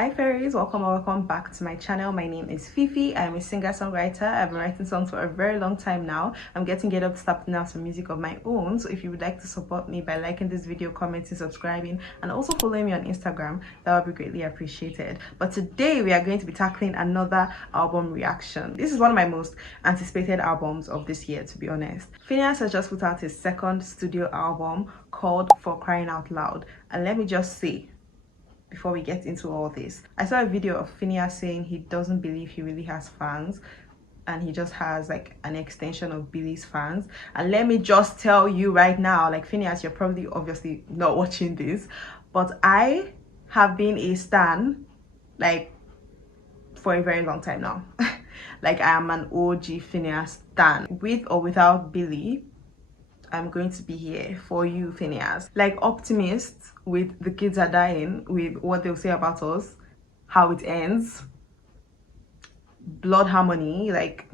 Hi fairies, welcome back to my channel. My name is Fifi. I'm a singer-songwriter. I've been writing songs for a very long time now. I'm getting up to start putting out some music of my own. So if you would like to support me by liking this video, commenting, subscribing, and also following me on Instagram, that would be greatly appreciated. But today we are going to be tackling another album reaction. This is one of my most anticipated albums of this year, to be honest. Finneas has just put out his second studio album called For Crying Out Loud, and let me just say, before we get into all this, I saw a video of Finneas saying he doesn't believe he really has fans and he just has like an extension of Billy's fans. And let me just tell you right now, like Finneas, you're probably obviously not watching this, but I have been a stan like for a very long time now. Like I am an OG Finneas stan. With or without Billy, I'm going to be here for you, Finneas. Like optimists with The Kids Are Dying, with what they'll say about us, how it ends, blood harmony, like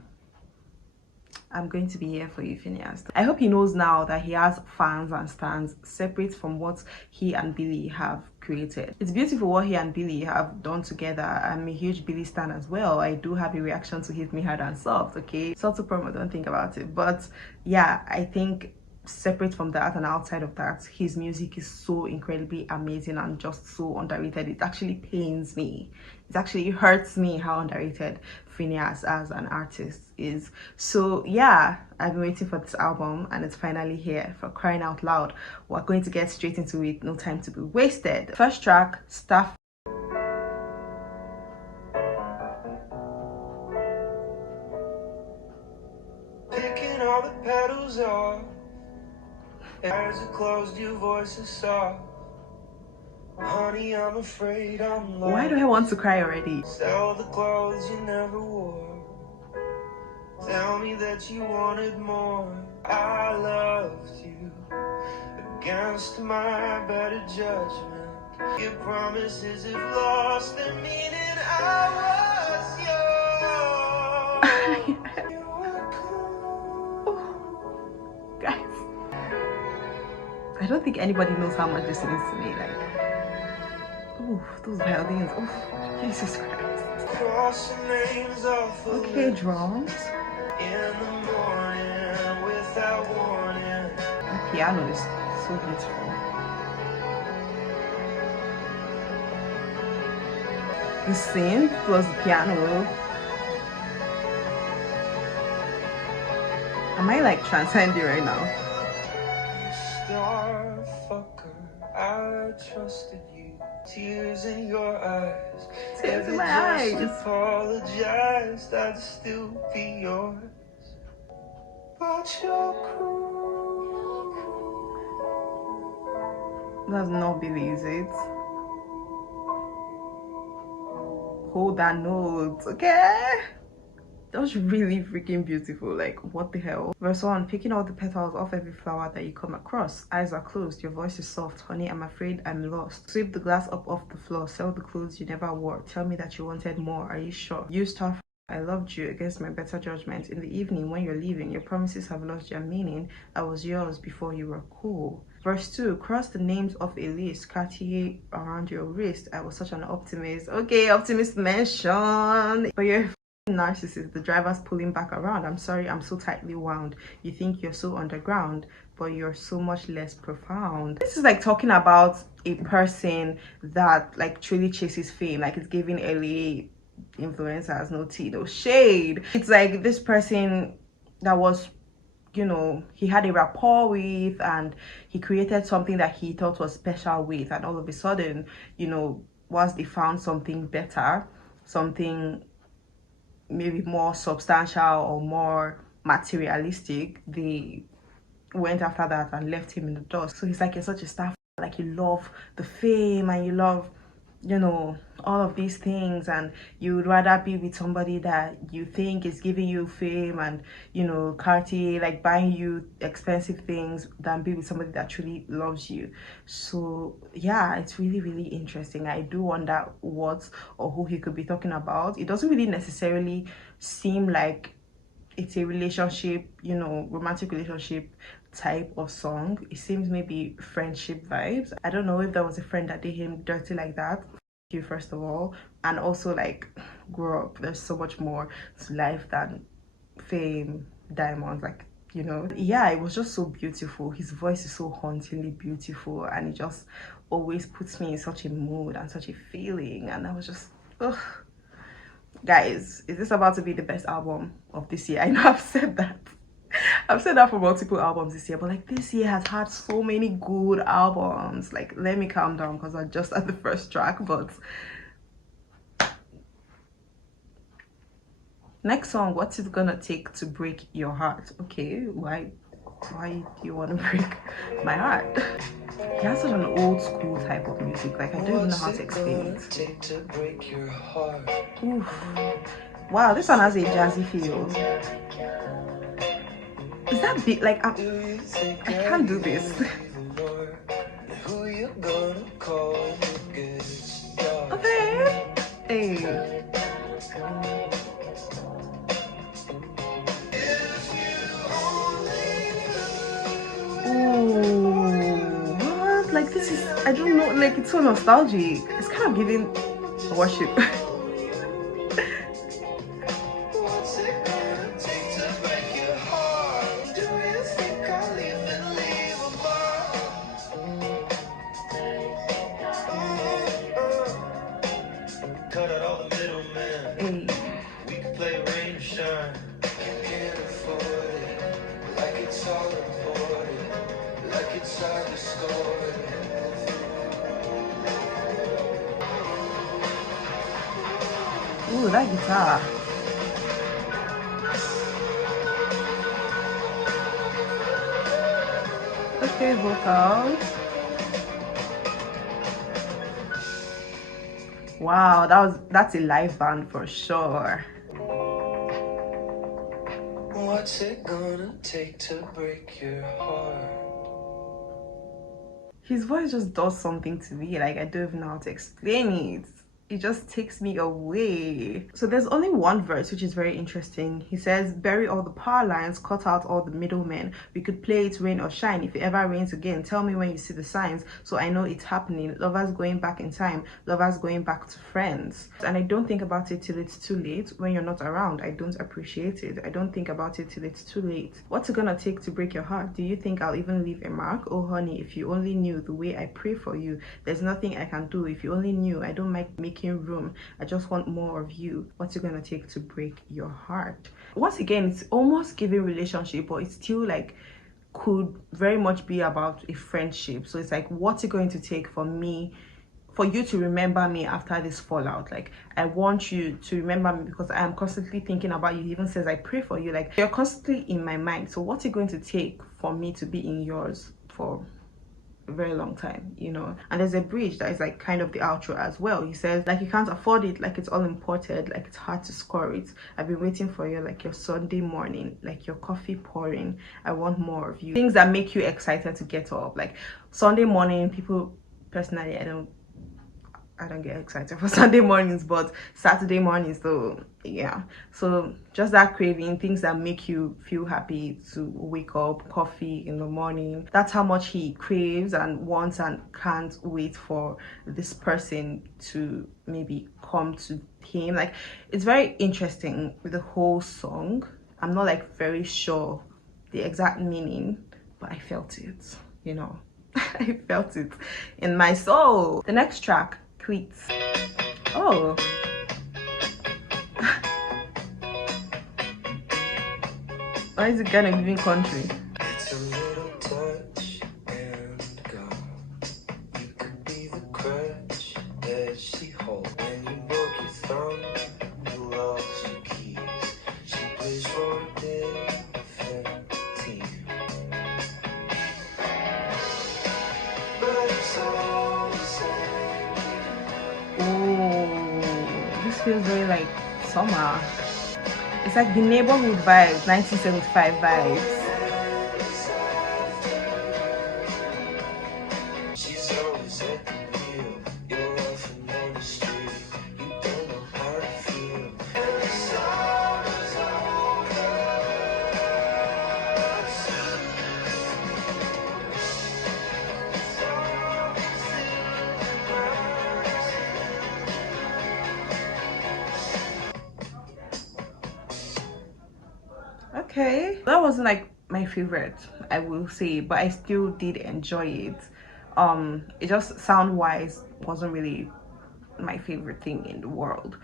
I'm going to be here for you, Finneas. I hope he knows now that he has fans and stans separate from what he and Billy have created. It's beautiful what he and Billy have done together. I'm a huge Billy stan as well. I do have a reaction to Hit Me Hard and Soft, okay? Sort of promo, don't think about it. But yeah, I think separate from that and outside of that, his music is so incredibly amazing and just so underrated. It actually pains me, it actually hurts me how underrated Finneas as an artist is. So yeah, I've been waiting for this album and it's finally here. For Crying Out Loud, we're going to get straight into it, no time to be wasted. First track, Starfucker. Picking all the petals off. Eyes are closed, your voice is soft. Honey, I'm afraid I'm lost. Why do I want to cry already? Sell the clothes you never wore. Tell me that you wanted more. I loved you against my better judgment. Your promises have lost their meaning. I was yours. You were cool. Guys, I don't think anybody knows how much this means to me. Like, oh, those violins. Oh, Jesus Christ. Okay, drums. In the morning, without warning. The piano is so beautiful. The synth plus the piano. Am I like transcending right now? Starfucker, I trusted you. Tears in your eyes. Tears in my eyes. Apologized, I'd still be yours. But you're cruel. That's not Billy, is it? Hold that note, okay? That was really freaking beautiful. Like, what the hell? Verse 1, picking all the petals off every flower that you come across. Eyes are closed, your voice is soft. Honey, I'm afraid I'm lost. Sweep the glass up off the floor. Sell the clothes you never wore. Tell me that you wanted more. Are you sure? You Starfucker, I loved you against my better judgment. In the evening when you're leaving, your promises have lost their meaning. I was yours before you were cool. Verse 2, cross the names of a list. Cartier around your wrist. I was such an optimist. Okay, optimist mention. But you're narcissist, the driver's pulling back around. I'm sorry, I'm so tightly wound. You think you're so underground, but you're so much less profound. This is like talking about a person that like truly chases fame. Like it's giving LA influencers no tea, no shade. It's like this person that was, you know, he had a rapport with and he created something that he thought was special with, and all of a sudden, you know, once they found something better, something maybe more substantial or more materialistic, they went after that and left him in the dust. So he's like, you're such a star, like you love the fame and you love, you know, all of these things, and you would rather be with somebody that you think is giving you fame and, you know, Cartier, like buying you expensive things, than be with somebody that truly loves you. So yeah, it's really, really interesting. I do wonder what or who he could be talking about. It doesn't really necessarily seem like it's a relationship, you know, romantic relationship type of song. It seems maybe friendship vibes. I don't know if there was a friend that did him dirty like that. you first of all, and also like grow up. There's so much more to life than fame, diamonds, like, you know. Yeah, it was just so beautiful. His voice is so hauntingly beautiful, and it just always puts me in such a mood and such a feeling. And I was just, ugh. Guys, is this about to be the best album of this year? I know I've said that. I've said that for multiple albums this year, but like this year has had so many good albums. Like, let me calm down because I'm just at the first track. But next song, what's it gonna take to break your heart? Okay, why do you want to break my heart? He has such an old school type of music. Like, I don't even know how to explain it. Oof. Wow, this one has a jazzy feel. Is that big? Like, I can't do this. Okay. Hey. Ooh, what? Like, this is, I don't know, like, it's so nostalgic. It's kind of giving worship. Cut out all the middlemen. Hey. We can play rain or shine. Can't afford it. Like it's all important. Like it's all discovered. Ooh, that guitar. Okay, vocals. Wow, that's a live band for sure. What's it gonna take to break your heart? His voice just does something to me, like, I don't even know how to explain it. It just takes me away. So there's only one verse which is very interesting. He says, bury all the power lines, cut out all the middlemen. We could play it rain or shine. If it ever rains again, tell me when you see the signs so I know it's happening. Lovers going back in time, lovers going back to friends. And I don't think about it till it's too late. When you're not around, I don't appreciate it. I don't think about it till it's too late. What's it gonna take to break your heart? Do you think I'll even leave a mark? Oh honey, if you only knew the way I pray for you. There's nothing I can do. If you only knew, I don't like making room. I just want more of you. What's it gonna take to break your heart? Once again, it's almost giving relationship, but it's still like could very much be about a friendship. So it's like, what's it going to take for you to remember me after this fallout? Like, I want you to remember me because I am constantly thinking about you. He even says I pray for you. Like, you're constantly in my mind. So what's it going to take for me to be in yours for a very long time, you know? And there's a bridge that is like kind of the outro as well. He says, like, you can't afford it, like it's all imported, like it's hard to score it. I've been waiting for you like your Sunday morning, like your coffee pouring. I want more of you. Things that make you excited to get up. Like Sunday morning, people, personally, I don't get excited for Sunday mornings, but Saturday mornings though, yeah. So just that craving, things that make you feel happy to wake up, coffee in the morning. That's how much he craves and wants and can't wait for this person to maybe come to him. Like, it's very interesting with the whole song. I'm not like very sure the exact meaning, but I felt it, you know. I felt it in my soul. The next track, Tweets. Oh. Why is it gonna give me country? It's a little touch and go. You could be the crutch that she holds. When you broke your thumb, you lost your keys. She plays for a different team. But it's all the same. Oh, this feels very like summer. It's like the neighborhood vibes, 1975 vibes. She's always at the wheel. You're often on the street. You don't know how to feel. And the summer's over. okay. That wasn't like my favorite, I will say, but I still did enjoy it. It just sound wise wasn't really my favorite thing in the world,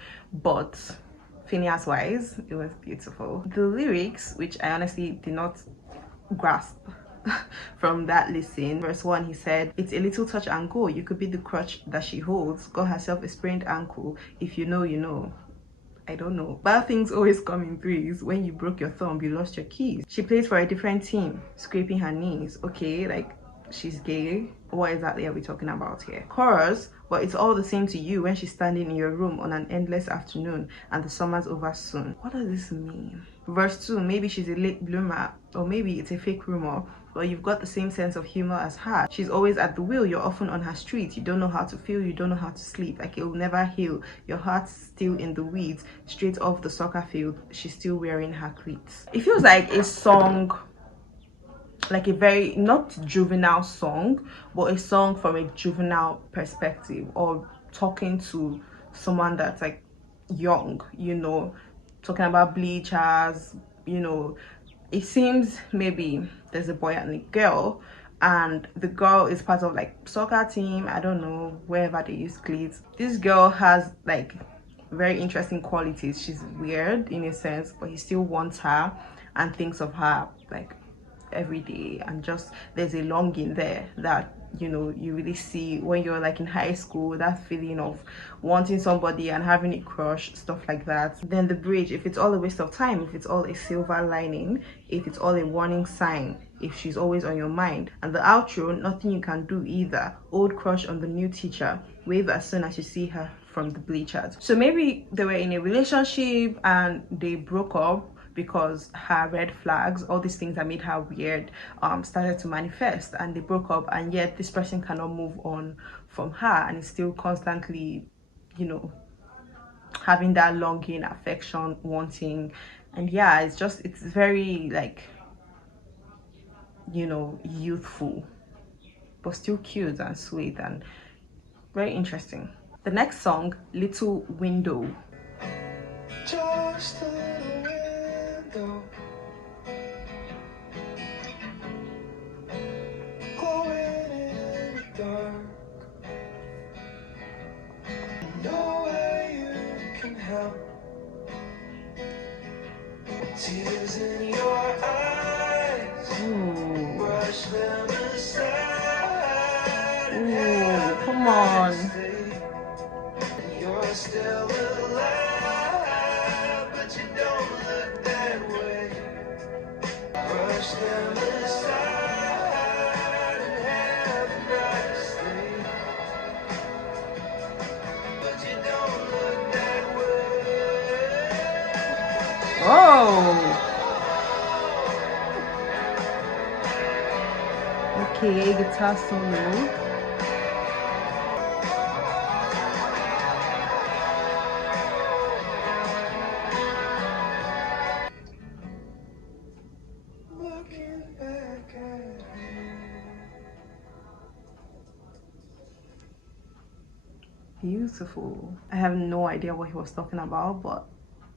but Finneas wise, it was beautiful. The lyrics, which I honestly did not grasp from that listen. Verse 1, he said, "It's a little touch and go. You could be the crutch that she holds. Got herself a sprained ankle. If you know, you know." I don't know. Bad things always come in threes. When you broke your thumb, you lost your keys. She plays for a different team, scraping her knees. Okay, like, she's gay. What exactly are we talking about here? Chorus, but it's all the same to you when she's standing in your room on an endless afternoon and the summer's over soon. What does this mean? Verse 2, maybe she's a late bloomer, or maybe it's a fake rumor, but you've got the same sense of humor as her. She's always at the wheel, you're often on her street. You don't know how to feel, you don't know how to sleep. Like, it'll never heal. Your heart's still in the weeds. Straight off the soccer field, she's still wearing her cleats. It feels like a song, like a very, not juvenile song, but a song from a juvenile perspective, or talking to someone that's like young, you know, talking about bleachers, you know. It seems maybe there's a boy and a girl, and the girl is part of like soccer team, I don't know, wherever they use cleats. This girl has like very interesting qualities. She's weird in a sense, but he still wants her and thinks of her like every day, and just there's a longing there that, you know, you really see when you're like in high school, that feeling of wanting somebody and having a crush, stuff like that. Then the bridge, if it's all a waste of time, if it's all a silver lining, if it's all a warning sign, if she's always on your mind. And the outro, nothing you can do either. Old crush on the new teacher, wave as soon as you see her from the bleachers. So maybe they were in a relationship and they broke up because her red flags, all these things that made her weird, started to manifest, and they broke up, and yet this person cannot move on from her and is still constantly, you know, having that longing, affection, wanting. And yeah, it's very like, you know, youthful, but still cute and sweet and very interesting. The next song, Little Window. Just a little window, glowing in the dark. No way you can help. Tears in your eyes, Ooh. brush them aside. Ooh, come on. You're still alive, but you don't look that way. Brush them aside and have a nice day. But you don't look that way. Oh, okay, guitar solo. Looking back at you. Beautiful. I have no idea what he was talking about, but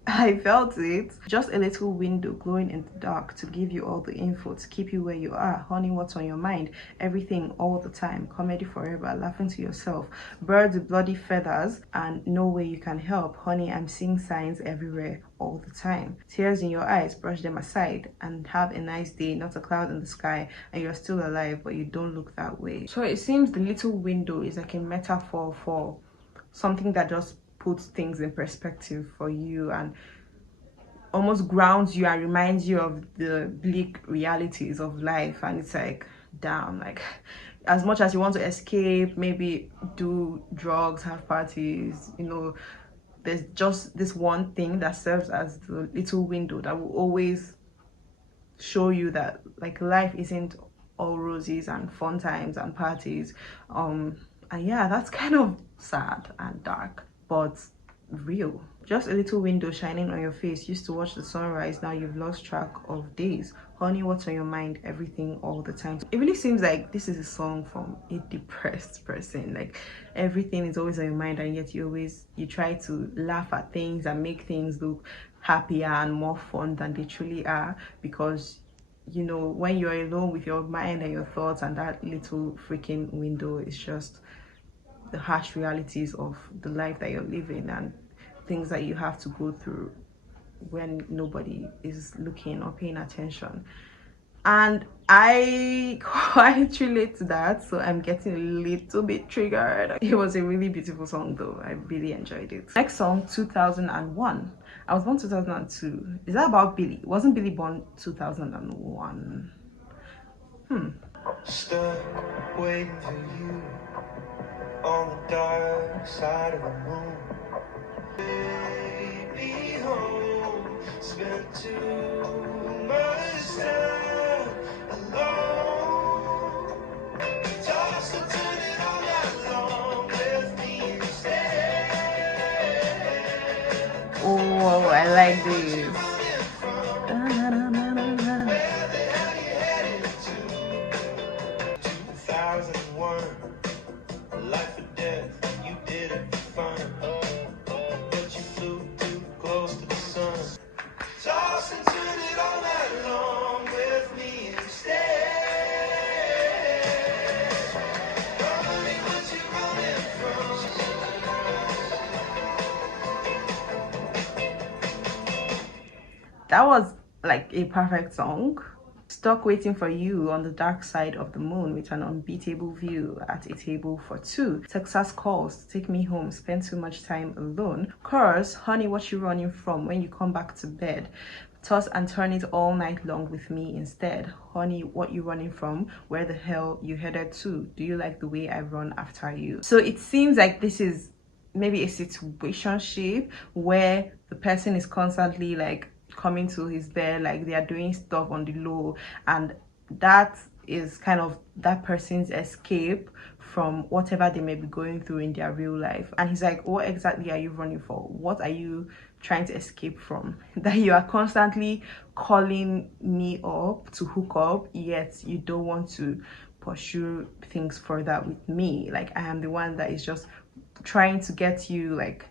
I felt it. Just a little window glowing in the dark to give you all the info, to keep you where you are. Honey, what's on your mind? Everything, all the time. Comedy forever. Laughing to yourself. Birds with bloody feathers and no way you can help. Honey, I'm seeing signs everywhere all the time. Tears in your eyes, brush them aside and have a nice day. Not a cloud in the sky, and you're still alive, but you don't look that way. So it seems the little window is like a metaphor for something that just puts things in perspective for you and almost grounds you and reminds you of the bleak realities of life. And it's like, damn, like, as much as you want to escape, maybe do drugs, have parties, you know, there's just this one thing that serves as the little window that will always show you that like life isn't all roses and fun times and parties. And yeah, that's kind of sad and dark, but real. Just a little window shining on your face, used to watch the sunrise, now you've lost track of days. Honey, what's on your mind? Everything, all the time. It really seems like this is a song from a depressed person. Like everything is always on your mind, and yet you try to laugh at things and make things look happier and more fun than they truly are, because you know, when you're alone with your mind and your thoughts, and that little freaking window is just the harsh realities of the life that you're living and things that you have to go through when nobody is looking or paying attention. And I quite relate to that, so I'm getting a little bit triggered. It was a really beautiful song though. I really enjoyed it. Next song, 2001. I was born 2002. Is that about Billy? Wasn't Billy born 2001? Stuck waiting for you on the dark side of the moon. Baby home, spent too much time alone. Toss and turn it all night long with me instead. Oh, I like this. Where the hell you headed to? 2001, life or death, you did it for fun. But you flew too close to the sun. Toss and turn it all night long with me instead. Running what you running from. That was like a perfect song. Stuck waiting for you on the dark side of the moon with an unbeatable view at a table for two. Texas calls to take me home, spend too much time alone. Chorus, honey, what you running from when you come back to bed? Toss and turn it all night long with me instead. Honey, what you running from? Where the hell you headed to? Do you like the way I run after you? So it seems like this is maybe a situationship where the person is constantly like coming to his bed, like they are doing stuff on the low, and that is kind of that person's escape from whatever they may be going through in their real life. And he's like, what exactly are you running for? What are you trying to escape from? That you are constantly calling me up to hook up, yet you don't want to pursue things further with me. Like I am the one that is just trying to get you like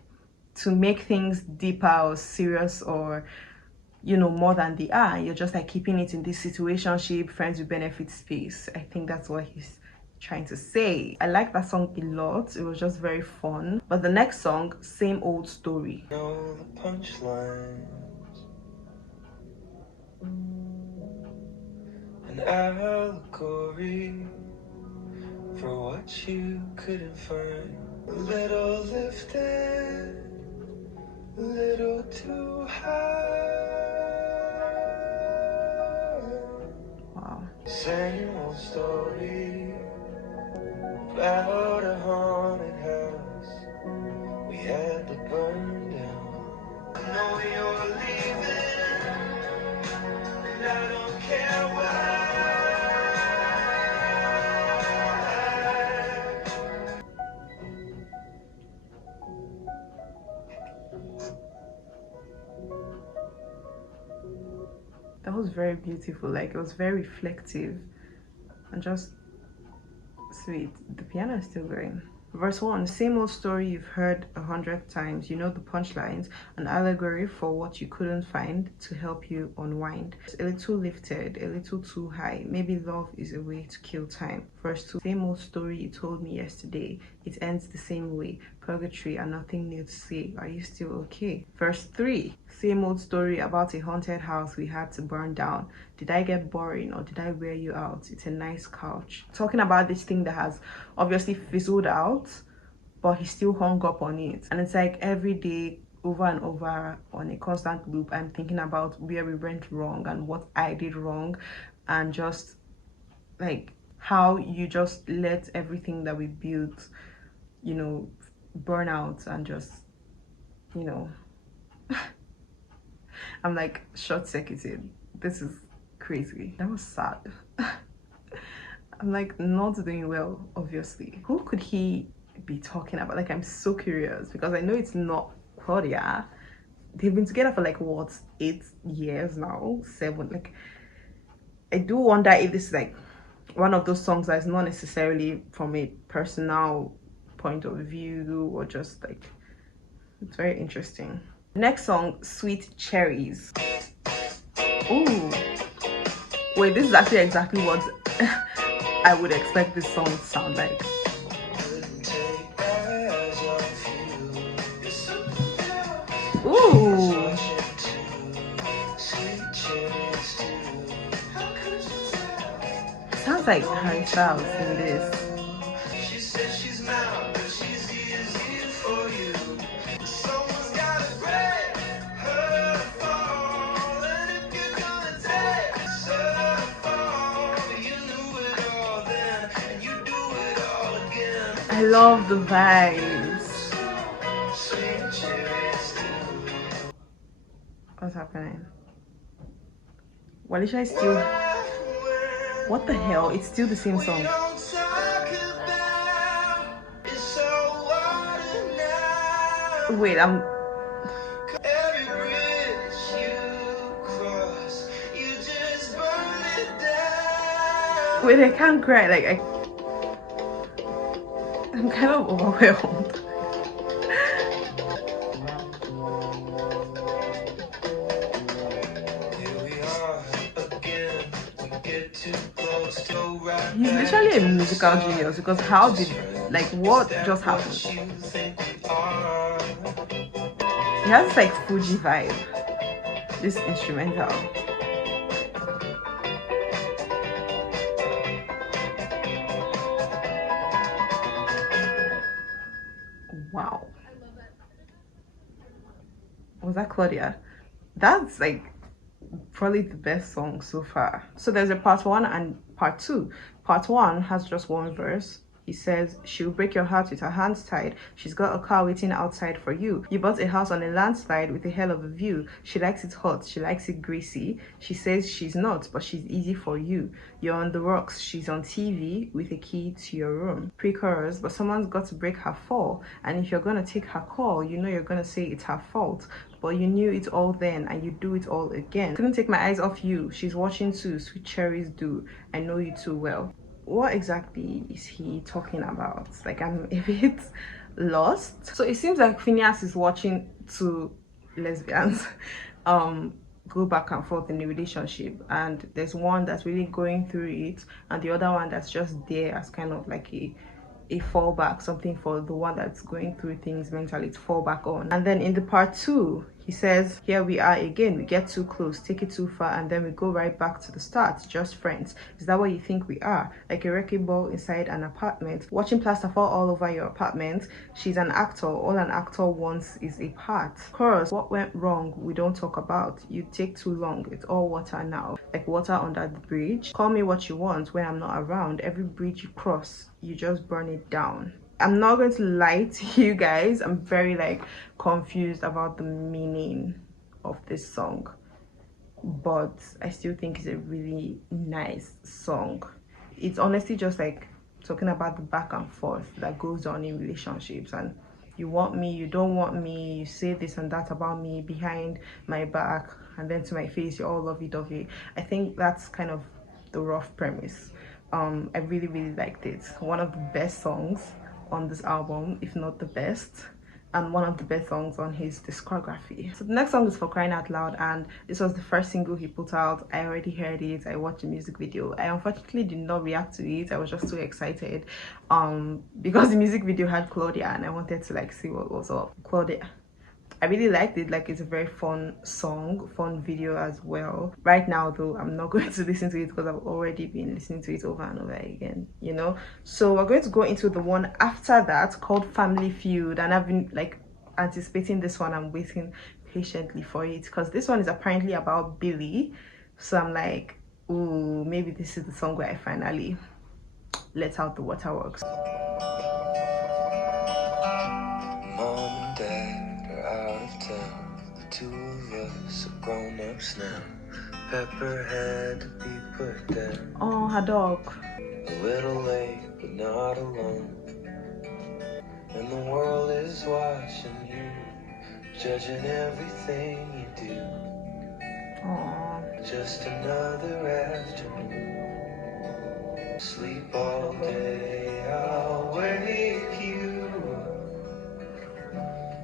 to make things deeper or serious, or you know, more than they are. You're just like keeping it in this situationship, friends with benefit space. I think that's what he's trying to say. I like that song a lot. It was just very fun. But the next song, Same Old Story. Know the punchlines, an allegory for what you couldn't find. A little lifted, a little too high. Wow. Same old story about a haunted house we had to burn down. I know you're leaving, and I don't care why. That was very beautiful. Like it was very reflective and just sweet. The piano is still going. Verse 1, same old story you've heard 100 times. You know the punchlines, an allegory for what you couldn't find to help you unwind. It's a little lifted, a little too high. Maybe love is a way to kill time. Verse 2, same old story you told me yesterday. It ends the same way. Purgatory and nothing new to say. Are you still okay? Verse 3, same old story about a haunted house we had to burn down. Did I get boring or did I wear you out? It's a nice couch. Talking about this thing that has obviously fizzled out, but he still hung up on it. And it's like every day, over and over, on a constant loop, I'm thinking about where we went wrong and what I did wrong, and just like how you just let everything that we built, you know, burn out and just, you know, I'm like short-circuited. This is crazy. That was sad. I'm like not doing well, obviously. Who could he be talking about? Like I'm so curious, because I know it's not Claudia. They've been together for like what, 8 years now, 7. Like, I do wonder if this is like one of those songs that's not necessarily from a personal point of view, or just like, it's very interesting. Next song, Sweet Cherries. Ooh, wait, this is actually exactly what I would expect this song to sound like. Ooh, sounds like Harry Styles in this. She says she's mad, but she's easy for you. Someone's gotta break her fall, and if you're gonna take her fall, you knew it all then, and you do it all again. I love the vibes. Sweet cherries too. What's happening? Walisha is still. What the hell? It's still the same song. Wait, I'm. Wait, I can't cry. Like, I'm kind of overwhelmed. He's literally a musical genius, because how did, like, what just happened? He has this like Fuji vibe, this instrumental. Wow. Was that Claudia? That's like probably the best song so far. So there's a part 1 and part 2. Part 1 has just one verse. He says, she'll break your heart with her hands tied. She's got a car waiting outside for you. You bought a house on a landslide with a hell of a view. She likes it hot. She likes it greasy. She says she's not, but she's easy for you. You're on the rocks. She's on TV with a key to your room. Pre-chorus, but someone's got to break her fall. And if you're going to take her call, you know you're going to say it's her fault. But you knew it all then, and you do it all again. Couldn't take my eyes off you. She's watching too. Sweet cherries do. I know you too well. What exactly is he talking about? Like, I'm a bit lost. So it seems like Finneas is watching two lesbians go back and forth in the relationship, and there's one that's really going through it, and the other one that's just there as kind of like a fallback, something for the one that's going through things mentally to fall back on. And then in the part 2, he says, here we are again, we get too close, take it too far, and then we go right back to the start, just friends. Is that what you think we are? Like a wrecking ball inside an apartment, watching plaster fall all over your apartment. She's an actor, all an actor wants is a part. Chorus, what went wrong we don't talk about. You take too long, it's all water now, like water under the bridge. Call me what you want when I'm not around. Every bridge you cross, you just burn it down. I'm not going to lie to you guys, I'm very like confused about the meaning of this song, but I still think it's a really nice song. It's honestly just like talking about the back and forth that goes on in relationships, and you want me, you don't want me, you say this and that about me behind my back, and then to my face you're all lovey-dovey. I think that's kind of the rough premise. I really liked it. One of the best songs on this album, if not the best, and one of the best songs on his discography. So the next song is For Crying Out Loud, and this was the first single he put out. I already heard it, I watched the music video. I unfortunately did not react to it. I was just too excited because the music video had Claudia, and I wanted to like see what was up. Claudia, I really liked it. Like, it's a very fun song, fun video as well. Right now though, I'm not going to listen to it because I've already been listening to it over and over again, you know. So we're going to go into the one after that called Family Feud, and I've been like anticipating this one. I'm waiting patiently for it because this one is apparently about Billy. So I'm like, ooh, maybe this is the song where I finally let out the waterworks. Two of us are grown-ups now. Pepper had to be put down. Oh, her dog. A little late, but not alone. And the world is watching you. judging everything you do. Aww. Just another afternoon. Sleep all day, I'll wake you up.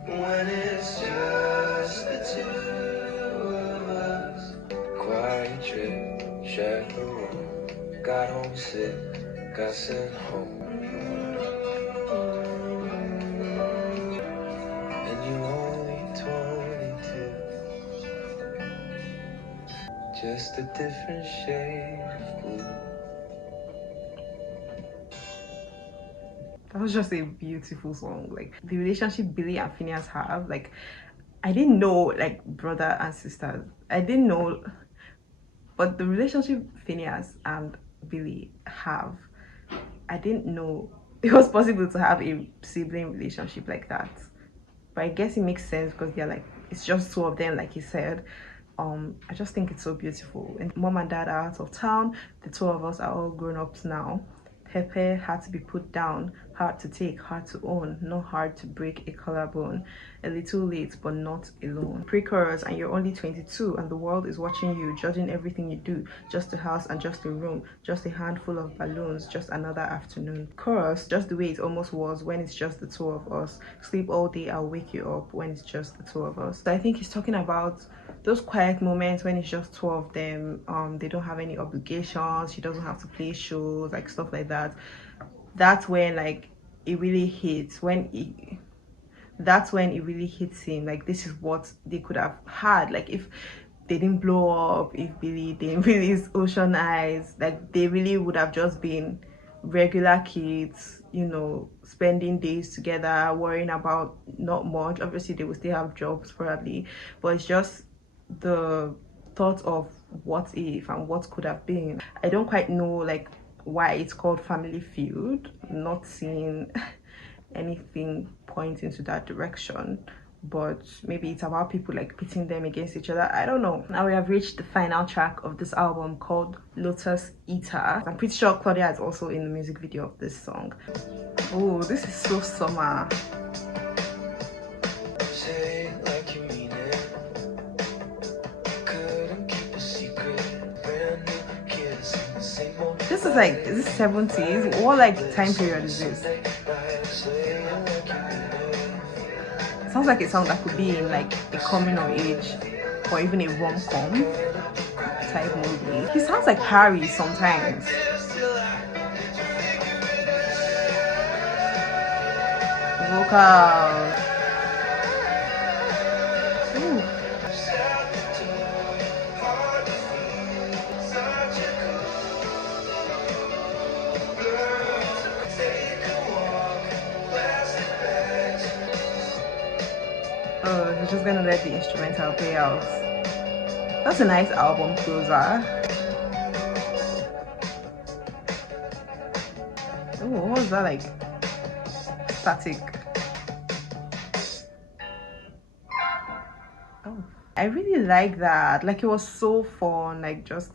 When it's just the two of us. Quiet trip, chaperone. Got homesick, got sent home. And you only 22. Just a different shade of blue. That was just a beautiful song. Like the relationship Billy and Finneas have, like I didn't know, like brother and sisters. I didn't know, but the relationship Finneas and Billy have, I didn't know it was possible to have a sibling relationship like that. But I guess it makes sense because they're like, it's just two of them, like he said. I just think it's so beautiful. And mom and dad are out of town. The two of us are all grown ups now. Pepe had to be put down, hard to take, hard to own, not hard to break a collarbone. A little late, but not alone. Pre-chorus, and you're only 22, and the world is watching you, judging everything you do. Just a house and just a room, just a handful of balloons, just another afternoon. Chorus, just the way it almost was when it's just the two of us. Sleep all day, I'll wake you up when it's just the two of us. So I think he's talking about those quiet moments when it's just two of them. They don't have any obligations. She doesn't have to play shows, like stuff like that. That's when like it really hits, that's when it really hits him. Like this is what they could have had, like if they didn't blow up, if Billy didn't release Ocean Eyes, like they really would have just been regular kids, you know, spending days together, worrying about not much. Obviously they will still have jobs probably, but it's just the thought of what if and what could have been. I don't quite know like why it's called Family Feud. Not seeing anything pointing to that direction, but maybe it's about people like pitting them against each other. I don't know. Now we have reached the final track of this album called Lotus Eater. I'm pretty sure Claudia is also in the music video of this song. Oh, this is so summer. Say it like you mean it. Couldn't keep a secret. Brand new kids in the same old. This is like, is this 70s? What like time period is this? Sounds like a song that could be in like a coming of age or even a rom-com type movie. He sounds like Harry sometimes. Vocals. Ooh. Oh, he's just gonna let the instrumental play out. That's a nice album closer. Oh, what was that like? Static. Oh, I really like that. Like it was so fun, like just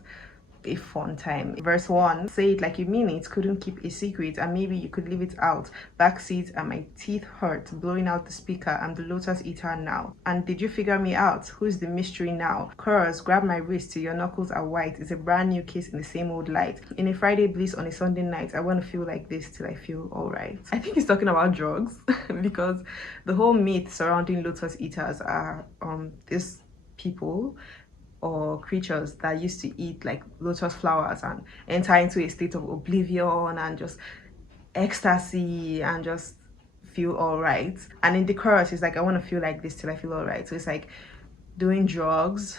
a fun time. Verse 1, say it like you mean it, couldn't keep a secret, and maybe you could leave it out. Backseat and my teeth hurt, blowing out the speaker, I'm the Lotus Eater now. And did you figure me out? Who's the mystery now? Chorus, grab my wrist till your knuckles are white. It's a brand new kiss in the same old light. In a Friday bliss on a Sunday night, I want to feel like this till I feel alright. I think he's talking about drugs because the whole myth surrounding Lotus Eaters are these people or creatures that used to eat like lotus flowers and enter into a state of oblivion and just ecstasy and just feel all right. And in the chorus it's like, I want to feel like this till I feel all right. So it's like doing drugs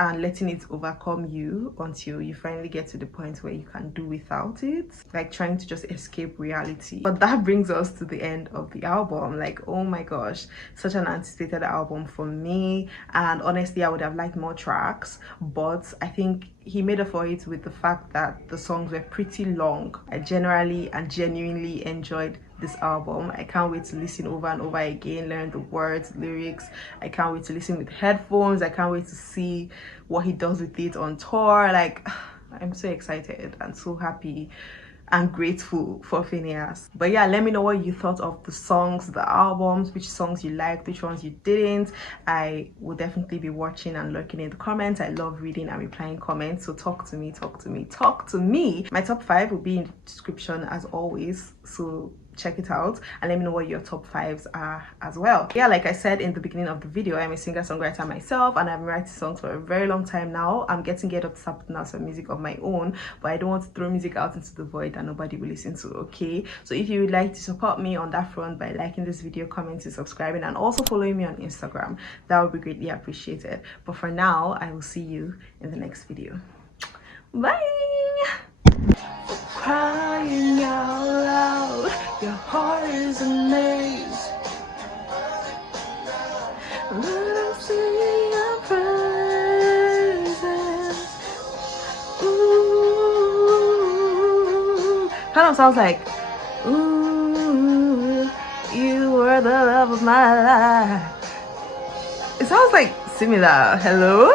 and letting it overcome you until you finally get to the point where you can do without it, like trying to just escape reality. But that brings us to the end of the album. Like, oh my gosh, such an anticipated album for me, and honestly I would have liked more tracks, but I think he made up for it with the fact that the songs were pretty long. I generally and genuinely enjoyed this album. I can't wait to listen over and over again, learn the words, lyrics. I can't wait to listen with headphones. I can't wait to see what he does with it on tour. Like, I'm so excited and so happy. and grateful for Finneas. But yeah, let me know what you thought of the songs, the albums, which songs you liked, which ones you didn't. I will definitely be watching and lurking in the comments. I love reading and replying comments, so talk to me. My top 5 will be in the description as always, so check it out and let me know what your top 5s are as well. Yeah, like I said in the beginning of the video, I'm a singer-songwriter myself and I've been writing songs for a very long time now. I'm getting up to start now some music of my own, but I don't want to throw music out into the void that nobody will listen to. Okay, so if you would like to support me on that front by liking this video, commenting, subscribing, and also following me on Instagram, that would be greatly appreciated. But for now, I will see you in the next video. Bye. Crying out loud, your heart is a maze. Let them sing your praises. Ooh, kind of sounds like, ooh, you were the love of my life. It sounds like similar. Hello?